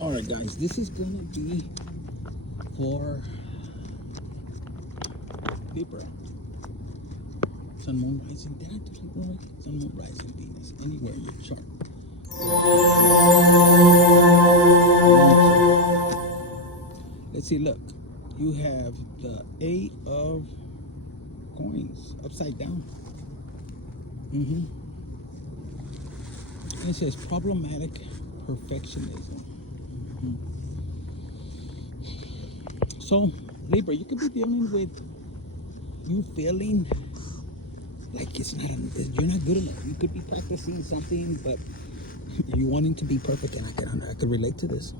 All right, guys, this is gonna be for Libra. Sun, moon, rising. Did I do Libra right? Sun, moon, rising, Venus. Anywhere in your chart. Let's see. Look, you have the Eight of Coins upside down. And it says problematic perfectionism. So, Libra, you could be dealing with you feeling like you're not good enough. You could be practicing something, but you wanting to be perfect, and I could relate to this.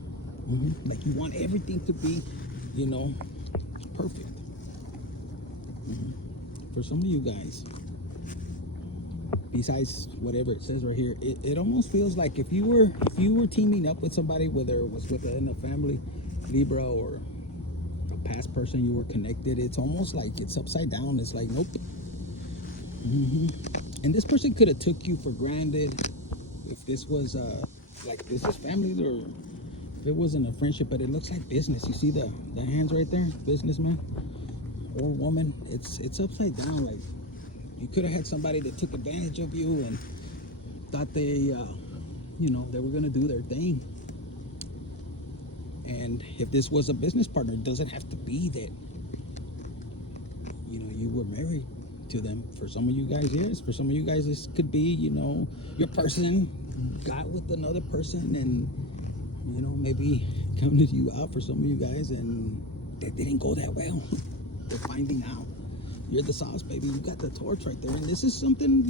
Like you want everything to be, perfect. For some of you guys, besides whatever it says right here, it almost feels like if you were teaming up with somebody, whether it was within a family, Libra, or a past person you were connected, it's almost like it's upside down. It's like, nope. And this person could have took you for granted if this was like this is family, or if it wasn't a friendship, but it looks like business. You see the hands right there, businessman or woman. It's upside down. Like you could have had somebody that took advantage of you and thought they they were gonna do their thing. And if this was a business partner, it doesn't have to be that you were married to them. For some of you guys, yes. For some of you guys, this could be your person got with another person and maybe counted you out. For some of you guys, and that didn't go that well. They're finding out. You're the sauce, baby. You got the torch right there. And this is something,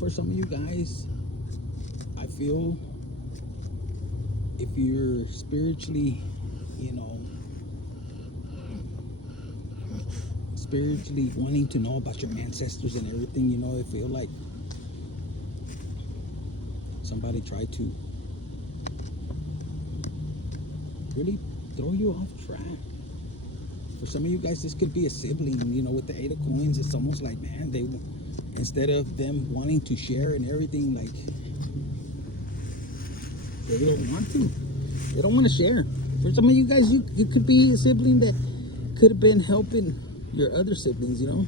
for some of you guys, I feel if you're spiritually, spiritually wanting to know about your ancestors and everything, I feel like somebody tried to really throw you off track. For some of you guys, this could be a sibling, with the Eight of Coins. It's almost like, man, they, instead of them wanting to share and everything, like, they don't want to. They don't want to share. For some of you guys, you could be a sibling that could have been helping your other siblings, And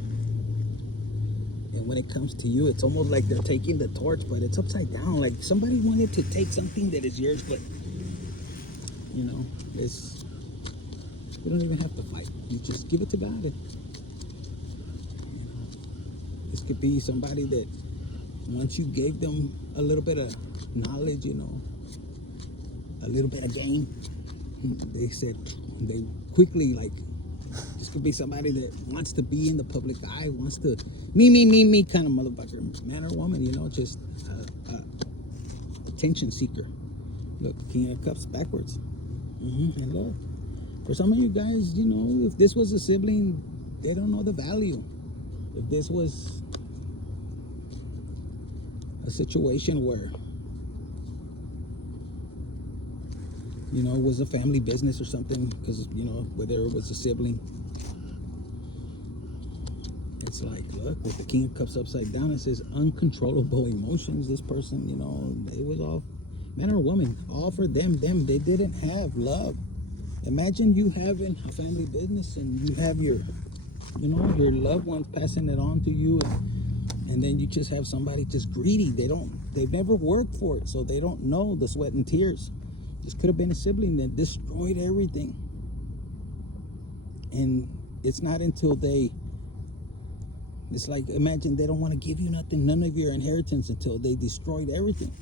when it comes to you, it's almost like they're taking the torch, but it's upside down. Like somebody wanted to take something that is yours, but, it's... You don't even have to fight. You just give it to God. This could be somebody that once you gave them a little bit of knowledge, a little bit of game, they said they quickly, like, this could be somebody that wants to be in the public eye, wants to me kind of motherfucker, man or woman, just attention seeker. Look, King of Cups backwards. And look. For some of you guys, if this was a sibling, they don't know the value. If this was a situation where, it was a family business or something, because, whether it was a sibling, it's like, look, with the King of Cups upside down, it says uncontrollable emotions. This person, it was all, man or woman, all for them. They didn't have love. Imagine you having a family business and you have your loved ones passing it on to you, and then you just have somebody just greedy. They've never worked for it, so they don't know the sweat and tears. This could have been a sibling that destroyed everything. And it's not until it's like, imagine they don't want to give you nothing, none of your inheritance, until they destroyed everything.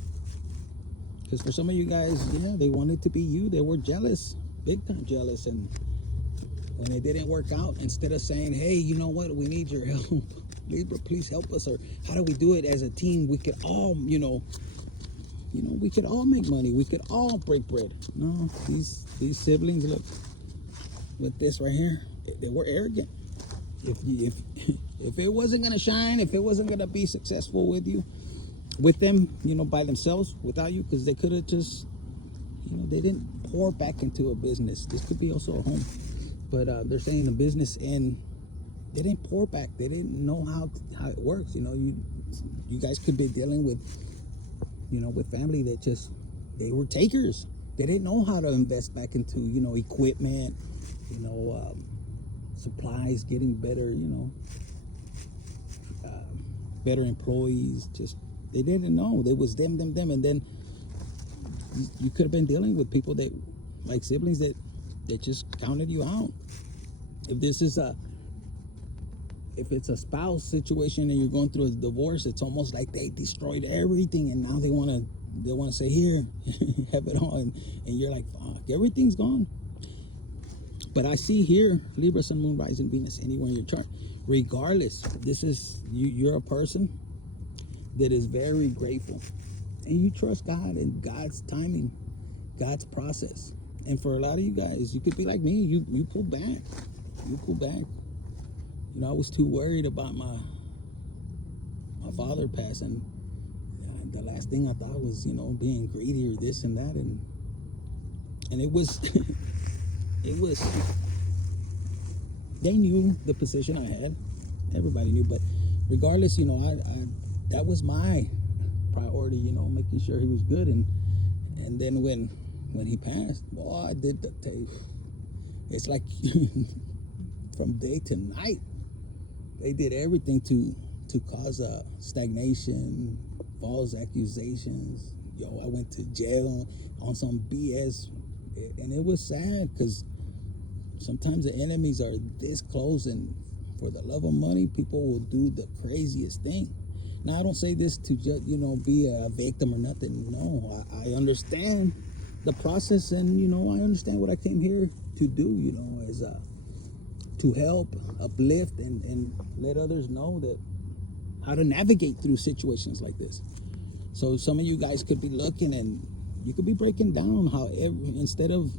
Because for some of you guys, they wanted to be you. They were jealous. Big time jealous, and when it didn't work out, instead of saying, hey, you know what, we need your help, Libra, please help us, or how do we do it as a team? We could all, we could all make money, we could all break bread. No, these siblings, look, with this right here, they were arrogant. If it wasn't gonna shine, if it wasn't gonna be successful with them, by themselves, without you, because they could have just, they didn't pour back into a business. This could be also a home, but they're saying a business, and they didn't pour back. They didn't know how it works. You guys could be dealing with, with family that just they were takers. They didn't know how to invest back into, you know, equipment, you know, supplies, getting better, you know, better employees. Just, they didn't know. They was them. And then you could have been dealing with people that, like siblings, that just counted you out. If this is if it's a spouse situation and you're going through a divorce, it's almost like they destroyed everything, and now they want to say, here, have it all, and you're like, fuck, everything's gone. But I see here, Libra, Sun, Moon, Rising, Venus, anywhere in your chart, regardless, this is, you're a person that is very grateful, and you trust God and God's timing, God's process. And for a lot of you guys, you could be like me, you pull back. You pull back. You know, I was too worried about my father passing. The last thing I thought was, you know, being greedy or this and that, and it was it was, they knew the position I had. Everybody knew, but regardless, you know, I that was my priority, you know, making sure he was good. And then when he passed, well, I did the tape. It's like from day to night, they did everything to cause a stagnation, false accusations. Yo, I went to jail on some BS, and it was sad because sometimes the enemies are this close, and for the love of money, people will do the craziest thing. Now, I don't say this to just, you know, be a victim or nothing. No, I understand the process, and, you know, I understand what I came here to do, you know, is to help, uplift, and let others know that how to navigate through situations like this. So some of you guys could be looking, and you could be breaking down how instead of,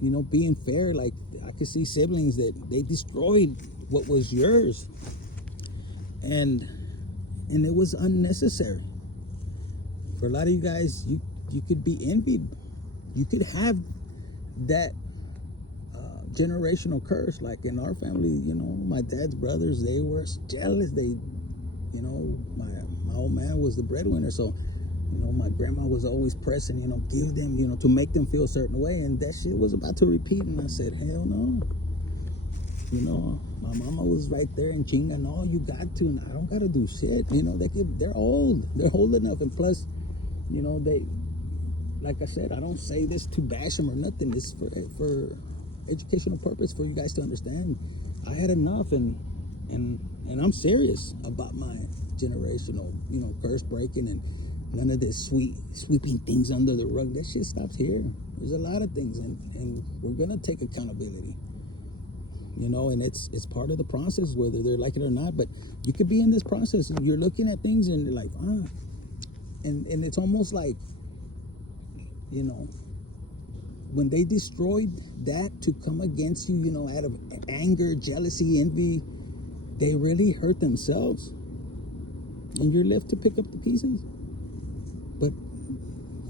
you know, being fair, like I could see siblings that they destroyed what was yours, and it was unnecessary. For a lot of you guys, you could be envied. You could have that generational curse. Like in our family, you know, my dad's brothers, they were jealous. They, you know, my old man was the breadwinner, so, you know, my grandma was always pressing, you know, give them, you know, to make them feel a certain way, and that shit was about to repeat. And I said, hell no. You know, my mama was right there in chinga, no, you got to, and I don't gotta do shit. You know, they're old enough, and plus, you know, they, like I said, I don't say this to bash them or nothing. It's for educational purpose, for you guys to understand. I had enough, and I'm serious about my generational, you know, curse breaking, and none of this sweeping things under the rug. That shit stops here. There's a lot of things, and we're gonna take accountability, you know, and it's part of the process, whether they're like it or not. But you could be in this process, and you're looking at things, and you're like, and it's almost like, you know, when they destroyed that to come against you, you know, out of anger, jealousy, envy, they really hurt themselves, and you're left to pick up the pieces. But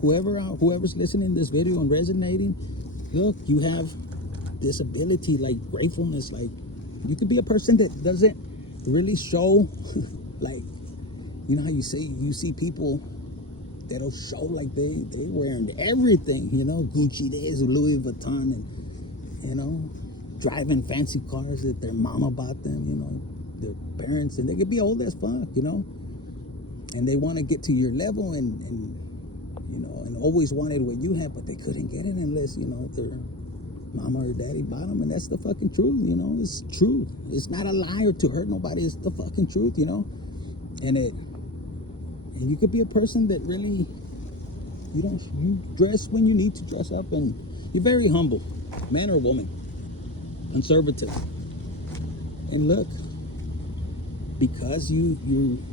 whoever's listening to this video and resonating, look, you have this ability, like gratefulness. Like, you could be a person that doesn't really show, like, you know how you see people that'll show like they wearing everything, you know, Gucci this, Louis Vuitton, and, you know, driving fancy cars that their mama bought them, you know, their parents, and they could be old as fuck, you know, and they want to get to your level, and you know, and always wanted what you had, but they couldn't get it unless, you know, their mama or daddy bought them. And that's the fucking truth, you know. It's truth. It's not a lie or to hurt nobody. It's the fucking truth, you know. And you could be a person that really, you dress when you need to dress up, and you're very humble, man or woman, conservative. And look, because you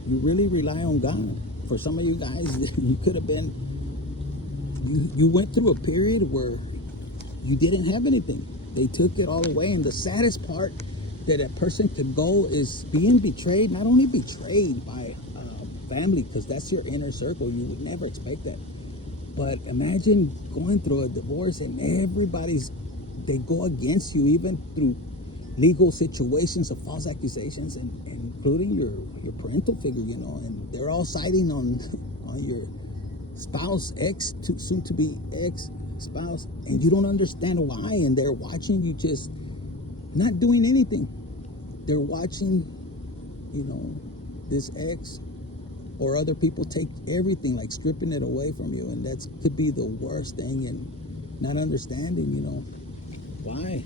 really rely on God. For some of you guys, you could have been, you went through a period where you didn't have anything. They took it all away. And the saddest part that a person could go is being betrayed. Not only betrayed by family, because that's your inner circle, you would never expect that, but imagine going through a divorce and they go against you, even through legal situations of false accusations, and including your parental figure, you know, and they're all siding on your spouse, ex, soon to be ex spouse, and you don't understand why, and they're watching you just not doing anything. They're watching, you know, this ex or other people take everything, like stripping it away from you, and that could be the worst thing, and not understanding, you know, why.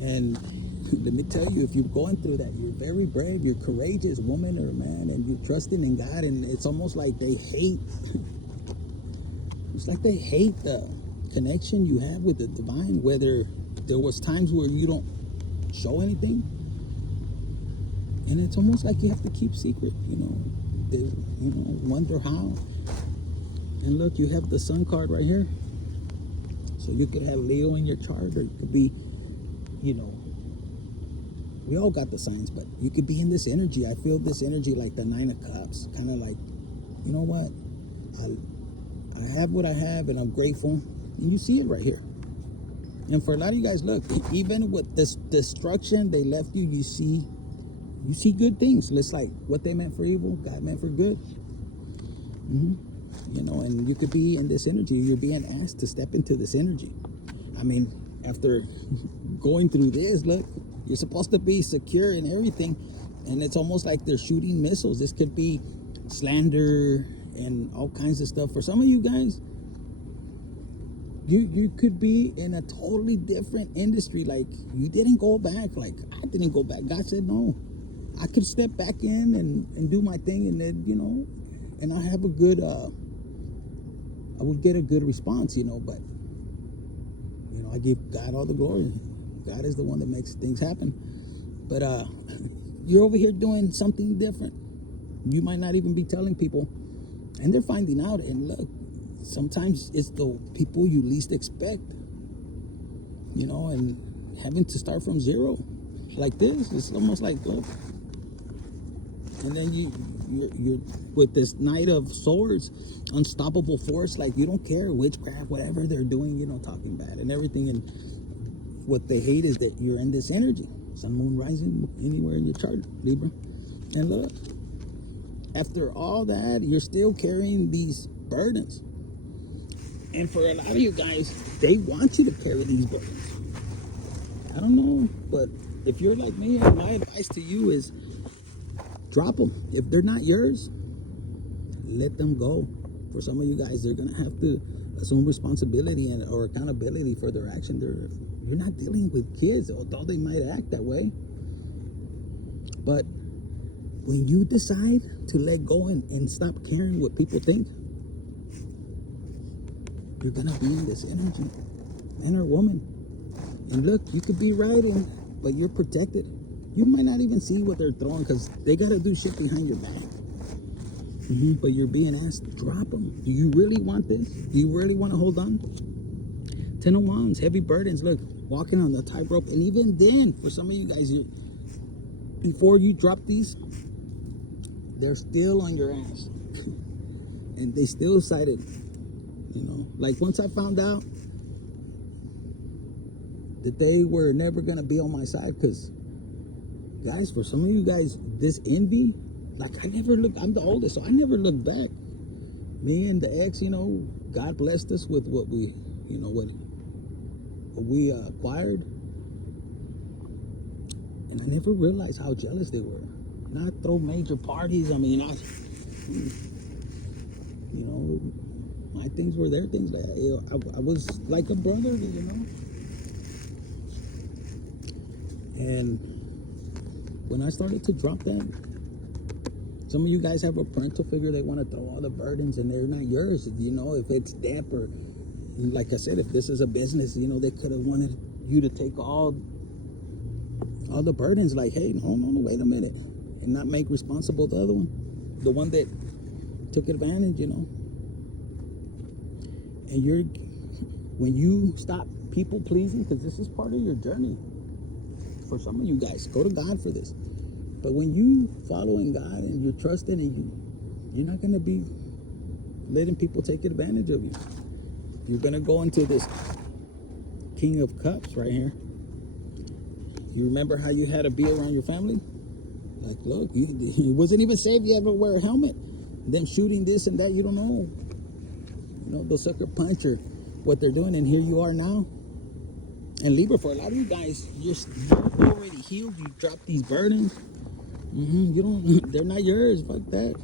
And let me tell you, if you're going through that, you're very brave, you're courageous, woman or man, and you're trusting in God, and it's almost like they hate, it's like they hate the connection you have with the divine, whether there was times where you don't show anything, and it's almost like you have to keep secret, you know. They, you know, wonder how. And look, you have the sun card right here, so you could have Leo in your chart, or you could be, you know, we all got the signs, but you could be in this energy. I feel this energy like the 9 of Cups, kind of like, you know what, I have what I have, and I'm grateful, and you see it right here. And for a lot of you guys, look, even with this destruction they left you, you see good things. It's like what they meant for evil, God meant for good. You know, and you could be in this energy. You're being asked to step into this energy. I mean, after going through this, look, you're supposed to be secure in everything, and it's almost like they're shooting missiles. This could be slander and all kinds of stuff. For some of you guys, you could be in a totally different industry. Like, you didn't go back. Like, I didn't go back. God said no. I could step back in and do my thing, and then, you know, and I have a good, I would get a good response, you know, but, you know, I give God all the glory. God is the one that makes things happen. But you're over here doing something different. You might not even be telling people, and they're finding out. And look, sometimes it's the people you least expect, you know, and having to start from zero like this, it's almost like, look, and then you're with this Knight of Swords, unstoppable force. Like, you don't care, witchcraft, whatever they're doing, you know, talking bad and everything. And what they hate is that you're in this energy. Sun, moon, rising, anywhere in your chart, Libra. And look, after all that, you're still carrying these burdens. And for a lot of you guys, they want you to carry these burdens. I don't know, but if you're like me, my advice to you is drop them. If they're not yours, let them go. For some of you guys, they're gonna have to assume responsibility or accountability for their action. You're not dealing with kids, although they might act that way. But when you decide to let go and stop caring what people think, you're gonna be in this energy, man or woman. And look, you could be riding, but you're protected. You might not even see what they're throwing, because they gotta do shit behind your back. But you're being asked to drop them. Do you really want this? Do you really want to hold on? 10 of Wands, heavy burdens. Look, walking on the tightrope. And even then, for some of you guys, before you drop these, they're still on your ass. And they still cited, you know. Like, once I found out that they were never going to be on my side, because, guys, for some of you guys, this envy, like, I never looked, I'm the oldest, so I never looked back. Me and the ex, you know, God blessed us with what we, you know, what we acquired. And I never realized how jealous they were. Not throw major parties. I mean, you know, my things were their things. I was like a brother, you know. And when I started to drop that, some of you guys have a parental figure. They want to throw all the burdens, and they're not yours. You know, if it's debt, or like I said, if this is a business, you know, they could have wanted you to take all the burdens. Like, hey, no, wait a minute, and not make responsible the other one, the one that took advantage, you know. And when you stop people pleasing, because this is part of your journey. For some of you guys, go to God for this. But when you following God and you're trusting, and you're not going to be letting people take advantage of you. You're going to go into this King of Cups right here. You remember how you had to be around your family? Like, look, you wasn't even safe. You ever wear a helmet. them shooting this and that, you don't know. You know, they'll sucker punch or what they're doing, and here you are now. And Libra, for a lot of you guys, you're already healed. You dropped these burdens. You don't, they're not yours. Fuck that.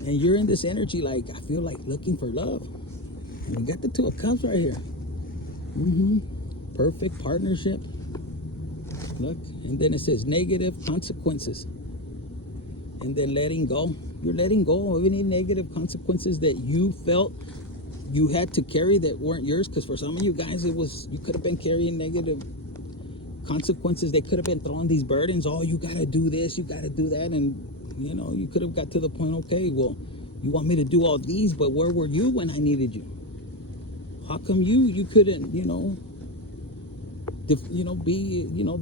And you're in this energy, like, I feel like looking for love. And you got the Two of Cups right here. Perfect partnership. Look, and then it says negative consequences. And then letting go. You're letting go of any negative consequences that you felt you had to carry that weren't yours. Because for some of you guys, you could have been carrying negative consequences. They could have been throwing these burdens. Oh, you got to do this, you got to do that. And, you know, you could have got to the point, okay, well, you want me to do all these, but where were you when I needed you? How come you couldn't, be,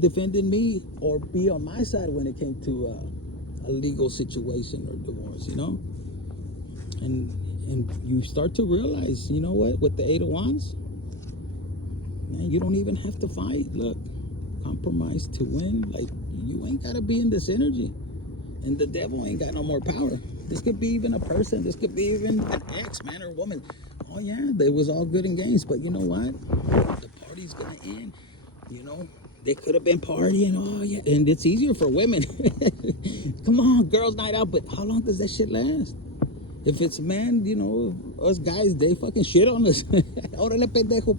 defending me or be on my side when it came to a legal situation or divorce, And you start to realize, you know what, with the Eight of Wands, man, you don't even have to fight. Look, compromise to win. Like, you ain't got to be in this energy. And the devil ain't got no more power. This could be even a person. This could be even an ex, man or woman. Oh, yeah, it was all good and games. But you know what? The party's going to end. They could have been partying. Oh, yeah. And it's easier for women. Come on, girls' night out. But how long does that shit last? If it's man, us guys, they fucking shit on us. Órale, pendejo.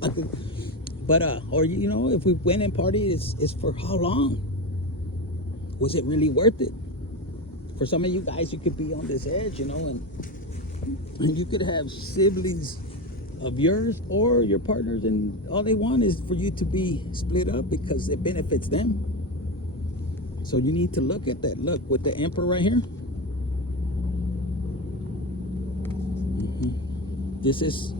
But, if we went and party, it's for how long? Was it really worth it? For some of you guys, you could be on this edge, and you could have siblings of yours or your partners, and all they want is for you to be split up because it benefits them. So you need to look at that. Look, with the Emperor right here. This is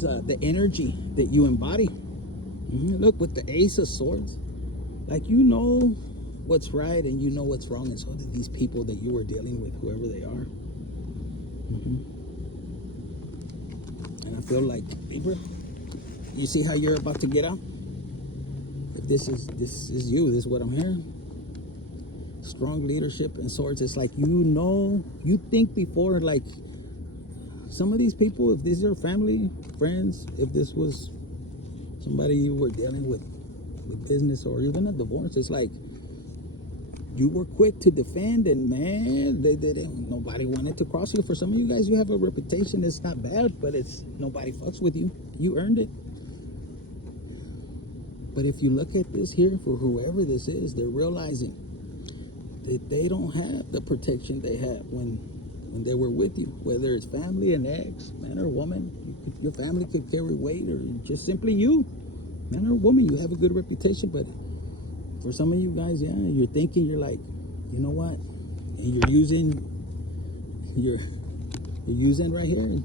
the energy that you embody. Look, with the Ace of Swords, like, you know what's right and you know what's wrong, and so do these people that you were dealing with, whoever they are. And I feel like, Libra, you see how you're about to get out? If this is you, this is what I'm hearing. Strong leadership and swords. It's like, you think before, like, some of these people, if these are family, friends, if this was somebody you were dealing with business or even a divorce, it's like you were quick to defend, and man, nobody wanted to cross you. For some of you guys, you have a reputation. It's not bad, but it's nobody fucks with you. You earned it. But if you look at this here, for whoever this is, they're realizing that they don't have the protection they had when they were with you, whether it's family, an ex, man or woman. Your family could carry weight, or just simply you, man or woman. You have a good reputation, but for some of you guys, yeah, you're thinking, you're like, you know what, and you're using right here.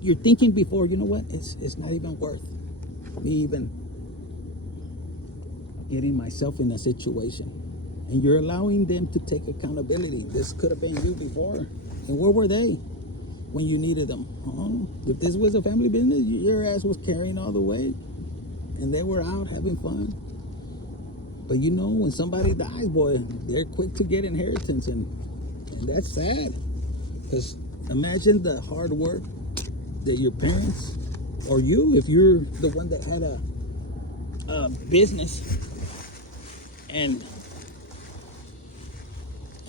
You're thinking before, you know what, it's not even worth me even getting myself in a situation. And you're allowing them to take accountability. This could have been you before. And where were they when you needed them? If this was a family business, your ass was carrying all the weight. And they were out having fun. But when somebody dies, boy, they're quick to get inheritance. And that's sad. Because imagine the hard work that your parents, or you, if you're the one that had a business, and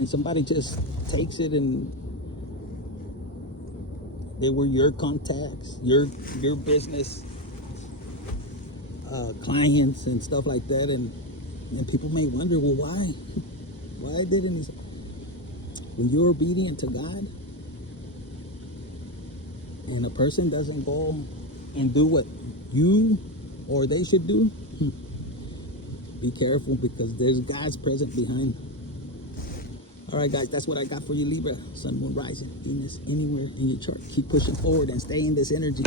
somebody just takes it, and they were your contacts, your business clients and stuff like that, and people may wonder, well, why didn't he? When you're obedient to God, and a person doesn't go and do what you or they should do, be careful, because there's God's present behind. All right, guys, that's what I got for you, Libra. Sun, moon, rising, Venus, anywhere in your chart. Keep pushing forward and stay in this energy.